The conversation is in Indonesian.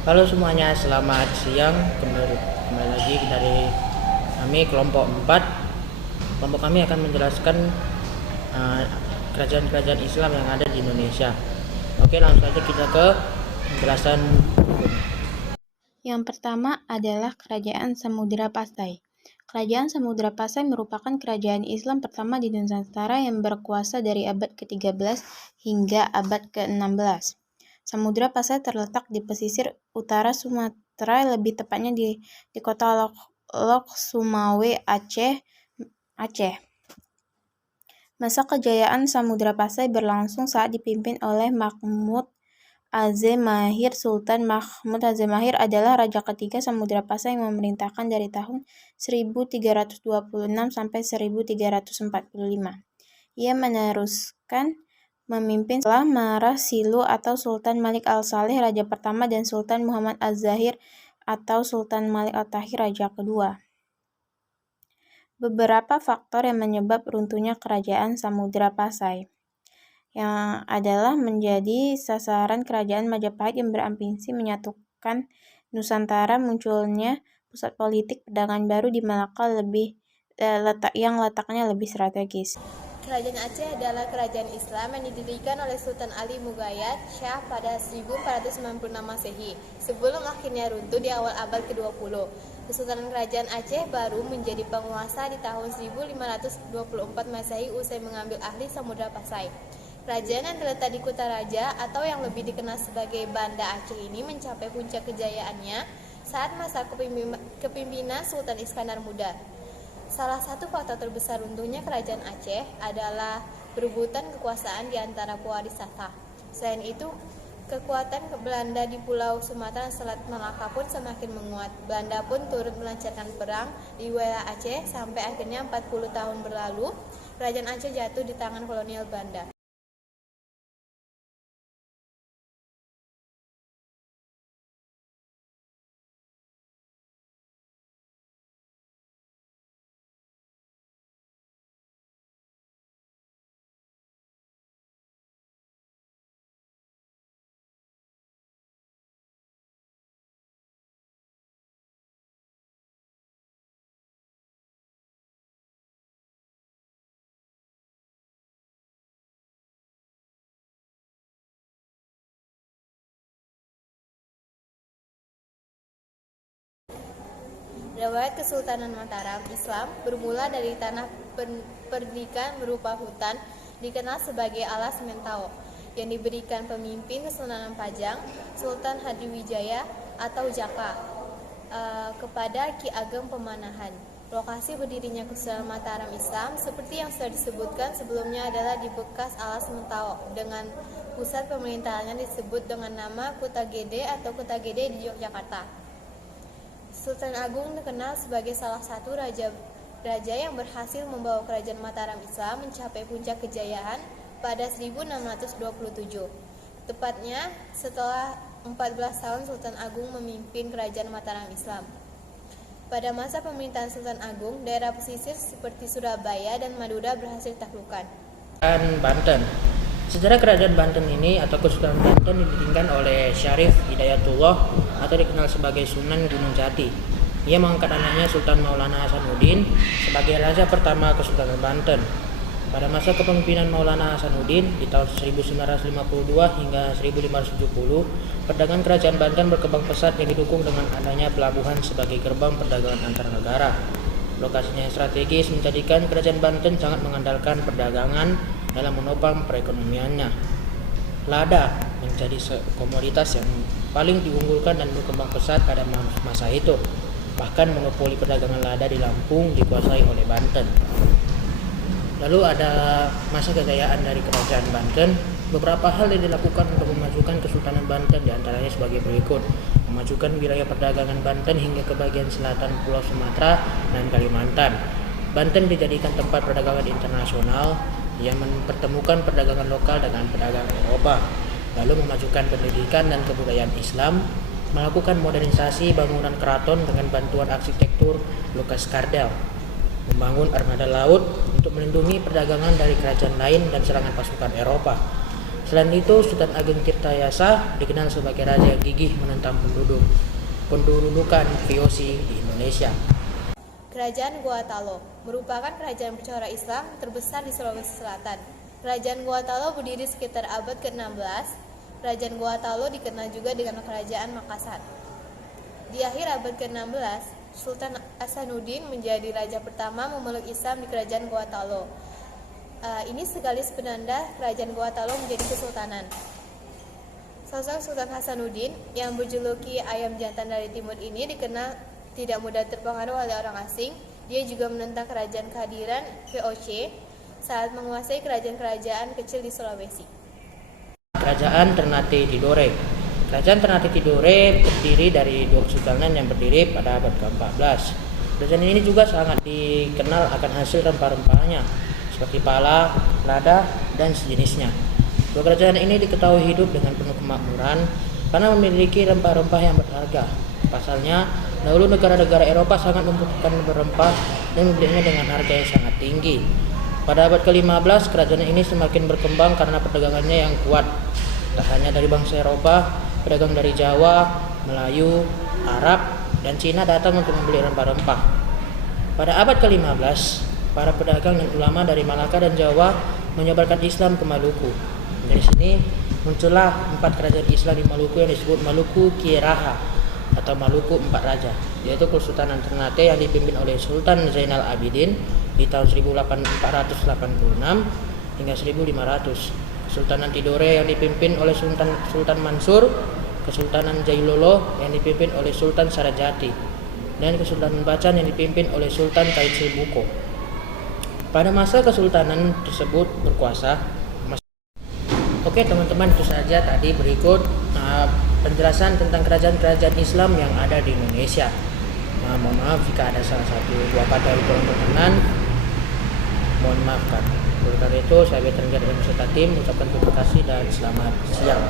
Halo semuanya, selamat siang. Kembali lagi dari kami kelompok 4. Kelompok kami akan menjelaskan uh, kerajaan-kerajaan Islam yang ada di Indonesia. Oke, langsung saja kita ke penjelasan berikut. Yang pertama adalah Kerajaan Samudra Pasai. Kerajaan Samudra Pasai merupakan kerajaan Islam pertama di Nusantara yang berkuasa dari abad ke-13 hingga abad ke-16. Samudra Pasai terletak di pesisir utara Sumatera, lebih tepatnya di kota Lok Sumawe, Aceh. Masa kejayaan Samudra Pasai berlangsung saat dipimpin oleh Mahmud Azemahir. Sultan Mahmud Azemahir adalah raja ketiga Samudra Pasai yang memerintahkan dari tahun 1326 sampai 1345. Ia meneruskan memimpin setelah Marah Silu atau Sultan Malik Al-Saleh raja pertama dan Sultan Muhammad Az-Zahir atau Sultan Malik Al-Tahir raja kedua. Beberapa faktor yang menyebab runtuhnya kerajaan Samudra Pasai yang adalah menjadi sasaran kerajaan Majapahit yang berambisi menyatukan Nusantara, munculnya pusat politik perdagangan baru di Malaka yang letaknya lebih strategis. Kerajaan Aceh adalah kerajaan Islam yang didirikan oleh Sultan Ali Mughayat Shah pada 1496 Masehi, sebelum akhirnya runtuh di awal abad ke-20. Kesultanan Kerajaan Aceh baru menjadi penguasa di tahun 1524 Masehi usai mengambil alih Samudra Pasai. Kerajaan yang terletak di Kutaraja atau yang lebih dikenal sebagai Banda Aceh ini mencapai puncak kejayaannya saat masa kepemimpinan Sultan Iskandar Muda. Salah satu faktor terbesar runtuhnya kerajaan Aceh adalah perebutan kekuasaan di antara pewaris Safa. Selain itu, kekuatan Belanda di Pulau Sumatera dan Selat Malaka pun semakin menguat. Belanda pun turut melancarkan perang di wilayah Aceh sampai akhirnya 40 tahun berlalu, kerajaan Aceh jatuh di tangan kolonial Belanda. Riwayat Kesultanan Mataram Islam bermula dari tanah perdikan berupa hutan dikenal sebagai Alas Mentau yang diberikan pemimpin Kesultanan Pajang, Sultan Hadiwijaya atau Jaka kepada Ki Ageng Pemanahan. Lokasi berdirinya Kesultanan Mataram Islam seperti yang sudah disebutkan sebelumnya adalah di bekas Alas Mentau dengan pusat pemerintahannya disebut dengan nama Kutagede atau Kutagede di Yogyakarta. Sultan Agung dikenal sebagai salah satu raja yang berhasil membawa kerajaan Mataram Islam mencapai puncak kejayaan pada 1627. Tepatnya setelah 14 tahun Sultan Agung memimpin kerajaan Mataram Islam. Pada masa pemerintahan Sultan Agung, daerah pesisir seperti Surabaya dan Madura berhasil ditaklukkan. Banten. Sejarah kerajaan Banten ini atau Kesultanan Banten didirikan oleh Syarif Hidayatullah atau dikenal sebagai Sunan Gunung Jati. Ia mengangkat anaknya Sultan Maulana Hasanuddin sebagai raja pertama Kesultanan Banten. Pada masa kepemimpinan Maulana Hasanuddin di tahun 1952 hingga 1570, perdagangan kerajaan Banten berkembang pesat yang didukung dengan adanya pelabuhan sebagai gerbang perdagangan antar negara. Lokasinya yang strategis menjadikan kerajaan Banten sangat mengandalkan perdagangan dalam menopang perekonomiannya. Lada menjadi komoditas yang paling diunggulkan dan berkembang pesat pada masa itu. Bahkan monopoli perdagangan lada di Lampung dikuasai oleh Banten. Lalu ada masa kejayaan dari kerajaan Banten. Beberapa hal yang dilakukan untuk memajukan Kesultanan Banten diantaranya sebagai berikut: memajukan wilayah perdagangan Banten hingga ke bagian selatan Pulau Sumatera dan Kalimantan. Banten dijadikan tempat perdagangan internasional yang mempertemukan perdagangan lokal dengan pedagang Eropa. Lalu memajukan pendidikan dan kebudayaan Islam, melakukan modernisasi bangunan keraton dengan bantuan arsitektur Lucas Cardel, membangun armada laut untuk melindungi perdagangan dari kerajaan lain dan serangan pasukan Eropa. Selain itu, Sultan Ageng Tirtayasa dikenal sebagai raja yang gigih menentang pendudukan VOC di Indonesia. Kerajaan Gua Talo merupakan kerajaan bercorak Islam terbesar di Sulawesi Selatan. Kerajaan Gua Talo berdiri sekitar abad ke-16. Kerajaan Gua Talo dikenal juga dengan Kerajaan Makassar. Di akhir abad ke-16, Sultan Hasanuddin menjadi raja pertama memeluk Islam di Kerajaan Gua Talo. Ini sekaligus penanda Kerajaan Gua Talo menjadi kesultanan. Sosok Sultan Hasanuddin yang berjuluki ayam jantan dari timur ini dikenal tidak mudah terpengaruh oleh orang asing. Dia juga menentang kerajaan kehadiran VOC saat menguasai kerajaan-kerajaan kecil di Sulawesi. Kerajaan Ternate Tidore. Kerajaan Ternate Tidore terdiri dari dua kesultanan yang berdiri pada abad ke-14. Kerajaan ini juga sangat dikenal akan hasil rempah-rempahnya seperti pala, lada, dan sejenisnya. Dua kerajaan ini diketahui hidup dengan penuh kemakmuran karena memiliki rempah-rempah yang berharga. Pasalnya, dahulu negara-negara Eropa sangat membutuhkan berempah dan membelinya dengan harga yang sangat tinggi. Pada abad ke-15, kerajaan ini semakin berkembang karena perdagangannya yang kuat. Tak hanya dari bangsa Eropa, pedagang dari Jawa, Melayu, Arab, dan Cina datang untuk membeli rempah-rempah. Pada abad ke-15, para pedagang dan ulama dari Malaka dan Jawa menyebarkan Islam ke Maluku. Dari sini muncullah 4 kerajaan Islam di Maluku yang disebut Maluku Kieraha atau Maluku 4 Raja, yaitu Kesultanan Ternate yang dipimpin oleh Sultan Zainal Abidin di tahun 1486 hingga 1500, Kesultanan Tidore yang dipimpin oleh Sultan Mansur, Kesultanan Jailolo yang dipimpin oleh Sultan Sarajati, dan Kesultanan Bacan yang dipimpin oleh Sultan Kaitsai Buko. Pada masa kesultanan tersebut berkuasa. Oke teman-teman, itu saja tadi berikut penjelasan tentang kerajaan-kerajaan Islam yang ada di Indonesia. Mohon maaf jika ada salah satu dua kata yang kurang berkenan, mohon maafkan. Oleh karena itu, saya Veteran Garda Wisata Tim mengucapkan terima kasih dan selamat siang.